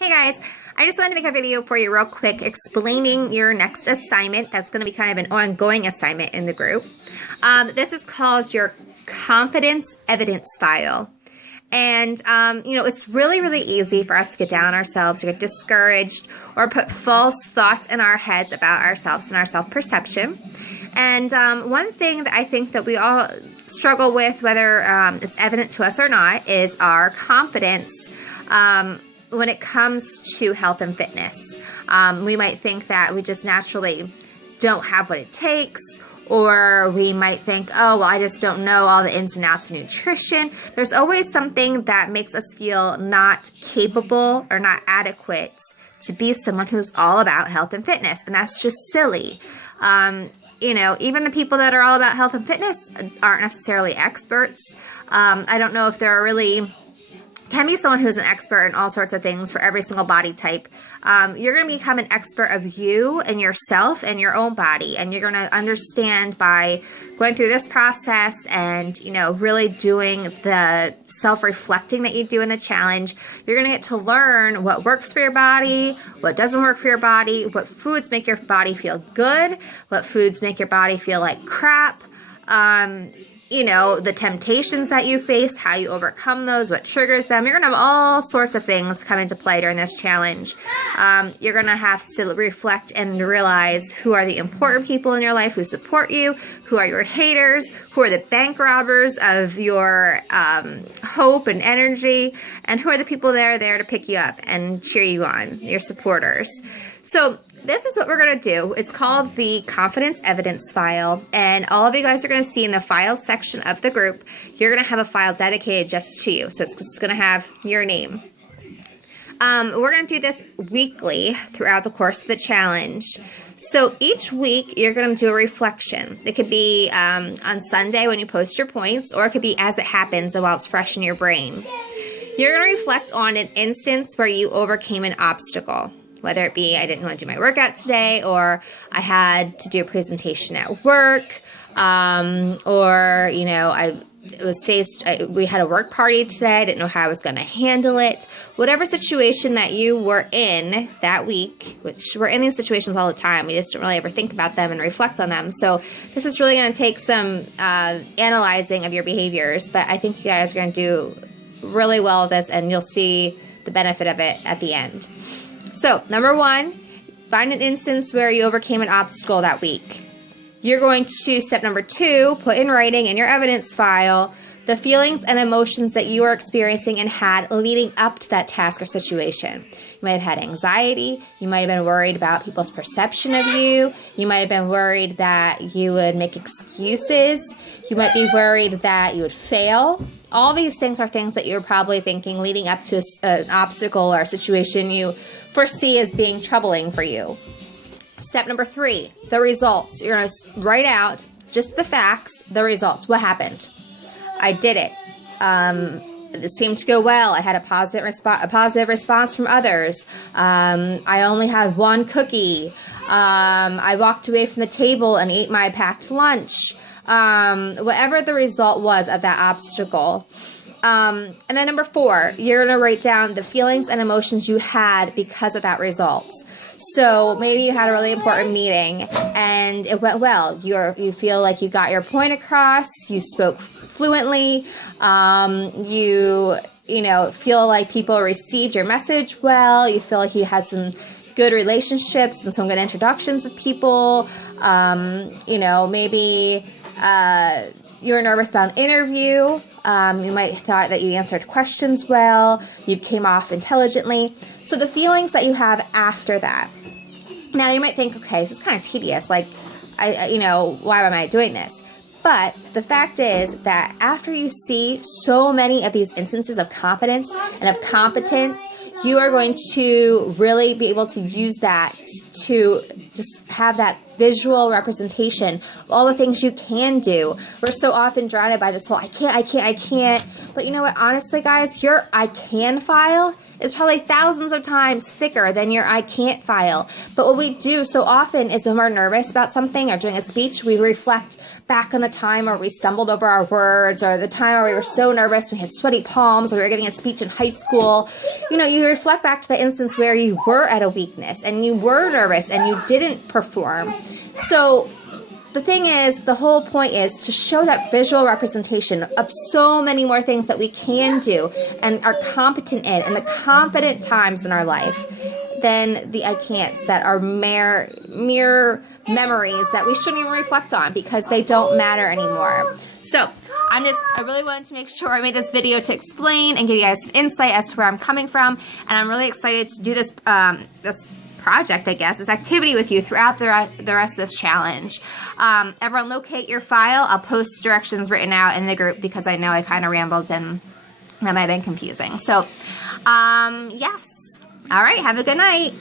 Hey guys, I just wanted to make a video for you real quick explaining your next assignment. That's going to be kind of an ongoing assignment in the group. This is called your confidence evidence file. And, it's really, really easy for us to get down on ourselves, to get discouraged, or put false thoughts in our heads about ourselves and our self-perception. And one thing that I think that we all struggle with, whether it's evident to us or not, is our confidence when it comes to health and fitness. We might think that we just naturally don't have what it takes, or we might think, oh, well, I just don't know all the ins and outs of nutrition. There's always something that makes us feel not capable or not adequate to be someone who's all about health and fitness, and that's just silly. Even the people that are all about health and fitness aren't necessarily experts. I don't know if there are really can be someone who's an expert in all sorts of things for every single body type. You're going to become an expert of you and yourself and your own body. And you're going to understand by going through this process and, really doing the self-reflecting that you do in the challenge. You're going to get to learn what works for your body, what doesn't work for your body, what foods make your body feel good, what foods make your body feel like crap. The temptations that you face, how you overcome those, what triggers them. You're going to have all sorts of things come into play during this challenge. You're going to have to reflect and realize who are the important people in your life who support you, who are your haters, who are the bank robbers of your hope and energy, and who are the people that are there to pick you up and cheer you on, your supporters. So this is what we're going to do. It's called the confidence evidence file, and all of you guys are going to see in the file section of the group, you're going to have a file dedicated just to you. So it's just going to have your name. We're going to do this weekly throughout the course of the challenge. So each week you're going to do a reflection. It could be on Sunday when you post your points, or it could be as it happens while it's fresh in your brain. You're going to reflect on an instance where you overcame an obstacle. Whether it be I didn't want to do my workout today, or I had to do a presentation at work, we had a work party today, I didn't know how I was going to handle it. Whatever situation that you were in that week, which we're in these situations all the time, we just don't really ever think about them and reflect on them. So this is really going to take some analyzing of your behaviors, but I think you guys are going to do really well with this, and you'll see the benefit of it at the end. So, number one, find an instance where you overcame an obstacle that week. You're going to, step number two, put in writing in your evidence file the feelings and emotions that you are experiencing and had leading up to that task or situation. You might have had anxiety. You might have been worried about people's perception of you. You might have been worried that you would make excuses. You might be worried that you would fail. All these things are things that you're probably thinking leading up to an obstacle or a situation you foresee as being troubling for you. Step number three, the results. You're going to write out just the facts, the results. What happened? I did it. It seemed to go well. I had a positive response from others. I only had one cookie. I walked away from the table and ate my packed lunch. Whatever the result was of that obstacle. And then number four, you're going to write down the feelings and emotions you had because of that result. So maybe you had a really important meeting and it went well. You feel like you got your point across. You spoke fluently. You feel like people received your message well. You feel like you had some good relationships and some good introductions with people. Maybe you were nervous about an interview. You might have thought that you answered questions well. You came off intelligently. So the feelings that you have after that. Now you might think, okay, this is kind of tedious. Like, why am I doing this? But the fact is that after you see so many of these instances of confidence and of competence, you are going to really be able to use that to just have that visual representation of all the things you can do. We're so often drowned by this whole, I can't. But you know what? Honestly, guys, your I can file is probably thousands of times thicker than your I can't file. But what we do so often is when we're nervous about something or doing a speech, we reflect back on the time where we stumbled over our words, or the time where we were so nervous, we had sweaty palms, or we were giving a speech in high school. You reflect back to the instance where you were at a weakness and you were nervous and you didn't perform. So the thing is, the whole point is to show that visual representation of so many more things that we can do and are competent in the confident times in our life than the I can'ts that are mere memories that we shouldn't even reflect on because they don't matter anymore. So I really wanted to make sure I made this video to explain and give you guys some insight as to where I'm coming from, and I'm really excited to do this project, I guess, this activity with you throughout the rest of this challenge. Everyone locate your file. I'll post directions written out in the group because I know I kind of rambled and that might have been confusing. So, yes. All right, have a good night.